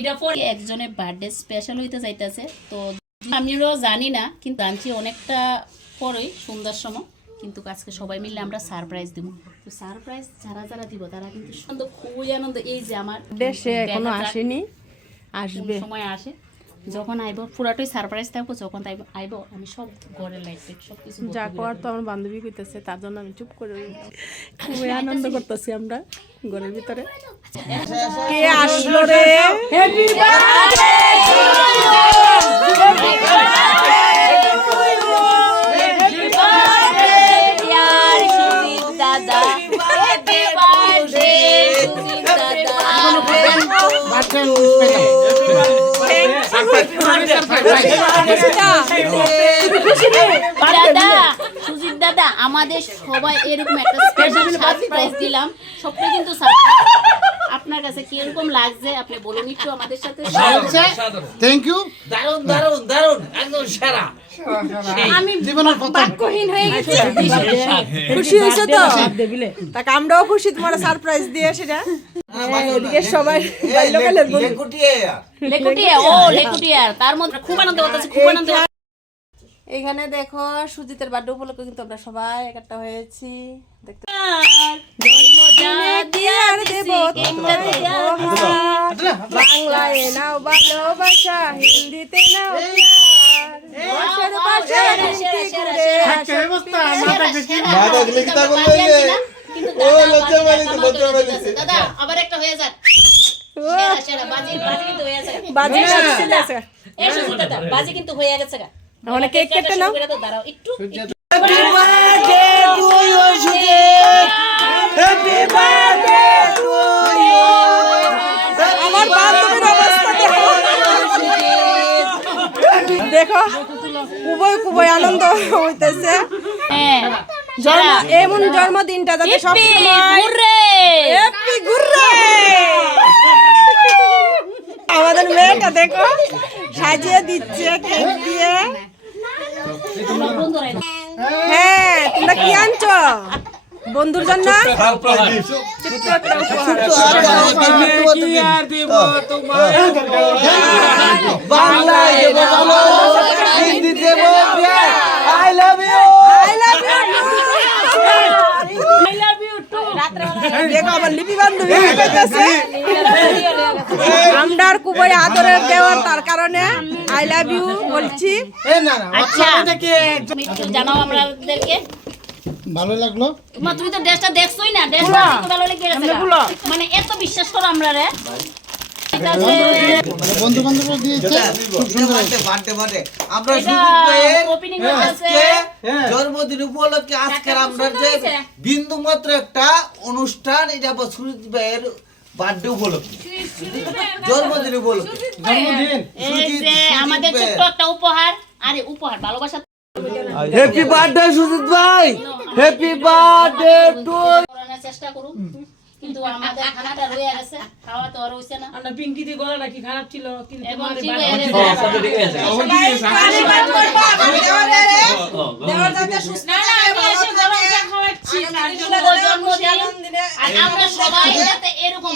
এটা পরে একজনের বার্থডে স্পেশাল হইতে যাইতেছে, তো আমিও জানি না, কিন্তু আনছি অনেকটা পরেই সন্ধ্যার সময়, কিন্তু আজকে সবাই মিলে আমরা সারপ্রাইজ দিব। তো সারপ্রাইজ যারা যারা দিব তারা কিন্তু আনন্দ, খুবই আনন্দ। এই যে আমার দেশে এখনো আসেনি, আসবে সময় আসে, যখন আইব পুরাটাই সারপ্রাইজ থাকবো। যখন আইব আমি সব ঘরের লাইট সব কিছু যা করার তো আমার বান্ধবী কইতেছে, তার জন্য আমি চুপ করে খুবই আনন্দ করতেছি আমরা ঘরের ভিতরে। কে আসলো রে? হ্যাপি বার্থডে দাদা, হ্যাপি বার্থডে সুজিত দাদা। আমাদের সবাই এরকম একটা স্পেশাল সারপ্রাইজ দিলাম, সবটা কিন্তু আপনার কাছে কি এরকম লাগছে আপনি বলুন একটু আমাদের সাথে। থ্যাংক ইউ, দারুণ দারুণ দারুণ, একদম সেরা। আমি জীবনের প্রথম বাক্যহীন হয়ে গেছি। খুশি হয়েছো তো? তা আমরাও খুশি তোমার সারপ্রাইজ দিয়ে। সেটা এদিকে সবাই লেকুটিয়া, ও লেকুটিয়া, তার মধ্যে খুব আনন্দ হচ্ছে, খুব আনন্দ। এখানে দেখো সুজিতের বার্থডে উপলক্ষে কিন্তু আমরা সবাই একটা হয়েছি। দেখতে বাংলায় নাও ভালোবাসা, হিন্দিতে নাও দাদা আবার একটা হয়ে যাক, বাজি কিন্তু হয়ে গেছে। অনেক কেক কেটে নাও। দাঁড়াও একটু, আমার বান্ধবীর অবস্থা দেখো, খুবই আনন্দ হইতেছে। এমন জন্মদিনটা যাতে সবসময় আমাদের মেয়েটা দেখো সাজিয়ে দিচ্ছে কেক দিয়ে। হ্যাঁ, তোমরা কি আনছো বন্ধুর জন্য? দেখো আমার লিপি বান্ধবী আমরার খুবই আদরের দেওয়ার, তার কারণে আই লাভ ইউ বলছি। আচ্ছা জানাও আমাদেরকে ভালো লাগলো। তুমি তো ড্রেসটা দেখছোই না, ড্রেসটা ভালো লেগে গেছে, মানে এত বিশ্বাস করো আমরা রে। বন্ধু বান্ধব দিয়েছে, খুব সুন্দর হয়েছে। আমরা সুজিত ভাইয়ের আজকে জন্মদিন উপলক্ষে আজকে আমরা যে বিন্দু মাত্র একটা অনুষ্ঠান, এটা আবার সুজিত ভাইয়ের বার্থডে উপলক্ষে, জন্মদিন উপলক্ষে, এই যে আমাদের ছোট্ট একটা উপহার। আরে উপহার ভালোবাসা। হ্যাপি বার্থডে সুজিত ভাই, হ্যাপি বার্থডে টু। চেষ্টা করুন, কিন্তু আমাদের খানাটা রয়ে গেছে, খাওয়া তো আর হইছে না। আমরা পিঙ্কি দি গলা নাকি খারাপ ছিল, কিন্তু এখন তোমার ঠিক বাড়ি হয়ে গেছে। দেওয়ার যাতে সুস্থ থাকে, ভালো থাকে, খাওয়াচ্ছি। আর আমরা সবাই যাতে এরকম